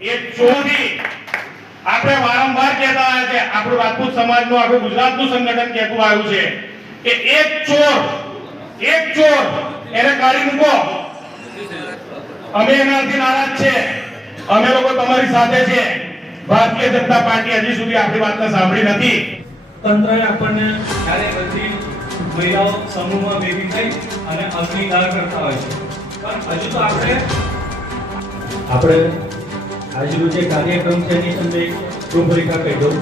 એ ચોથી આપણે વારંવાર કહેતા આવ્યા છે આપણું રાજપૂત સમાજનું સમાજનું ગુજરાતનું સંગઠન કહેતું આવ્યું છે કે એક ચોર એક ચોર એને કાઢી મૂકો. અમે એનાથી નારાજ છે. અમે લોકો તમારી સાથે છે. ભારતીય જનતા પાર્ટી હજી સુધી આપણી વાતને સાંભળી નથી. તંત્રએ આપણને જ્યારે બધી મહિલાઓ સમૂહમાં ભેગી થઈ અને અગ્નિદાહ કરતા હોય છે. પણ હજુ તો આપણે આપણે આજનો જે કાર્યક્રમ છે એની તમને રૂપરેખા કહી દઉં.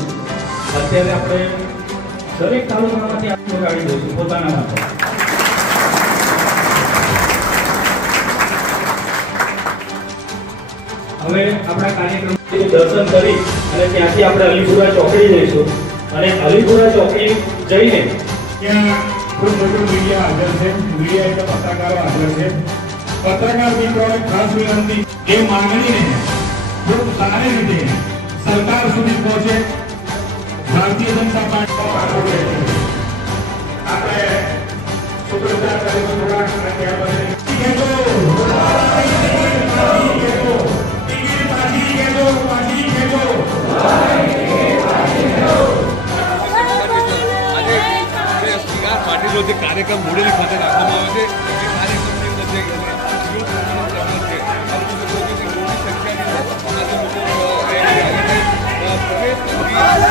અત્યારે આપણે દરેક તાલુકામાંથી આપણે કાઢી દઈશું પોતાના માટે. હવે આપણા કાર્યક્રમ દર્શન કરી અને ત્યાંથી આપણે અલીપુરા ચોકડી જઈશું. અને અલીપુરા ચોકડી જઈને ત્યાં ખૂબ મોટું મીડિયા હાજર છે. મીડિયા એટલે પત્રકારો હાજર છે. પત્રકાર મિત્રોને ખાસ વિનંતી એ માંગણીને કાર્યરતે સરકાર સુધી પહોંચે. ભારતીય જનતા પાર્ટી આપણે સુપ્રચાર કરીને થોડા કાર્યક્રમ મોડેલી ખાતે રાખવામાં આવે છે. Hallelujah.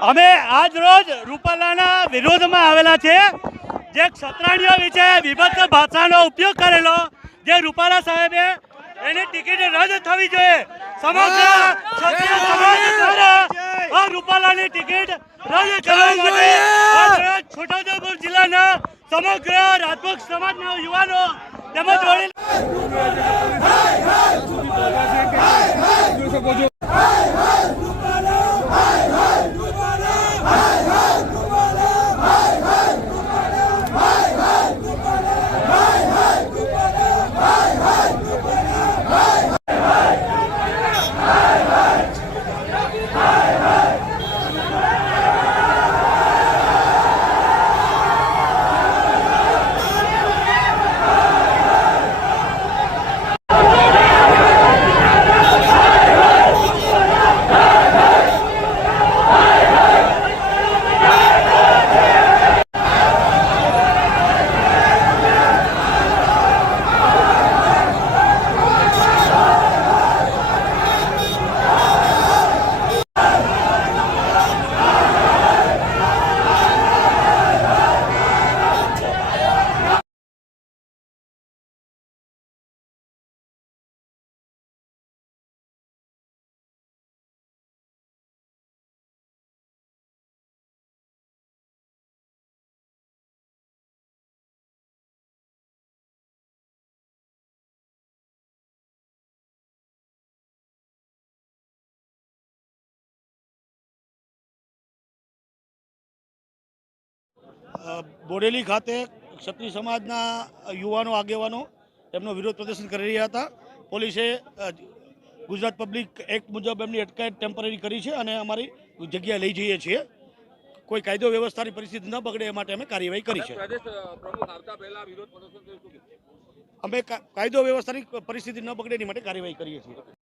અમે આજ રોજ રૂપાલાના વિરોધમાં આવેલા છે. જે ક્ષત્રાણીઓ વિશે વિભક્ત ભાષાનો ઉપયોગ કરેલો જે રૂપાલા સાહેબે એની ટિકિટ રદ થવી જોઈએ. સમગ્ર ક્ષત્રિય સમાજ દ્વારા આ રૂપાલાની ટિકિટ રદ કરવા માટે છોટાઉદેપુર જિલ્લાના સમગ્ર રાજપૂત સમાજના યુવાનો તેમજ વડીલ બોડેલી ખાતે ક્ષત્રિય સમાજના યુવાનો આગેવાનો તેમનો વિરોધ પ્રદર્શન કરી રહ્યા હતા. પોલીસે ગુજરાત પબ્લિક એક્ટ મુજબ એમની અટકાયત ટેમ્પરરી કરી છે અને અમારી જગ્યાએ લઈ જઈએ છીએ. કોઈ કાયદો વ્યવસ્થાની પરિસ્થિતિ ન બગડે એ માટે અમે કાર્યવાહી કરી છે? અમે કાયદો વ્યવસ્થાની પરિસ્થિતિ ન બગડે એની માટે કાર્યવાહી કરીએ છીએ.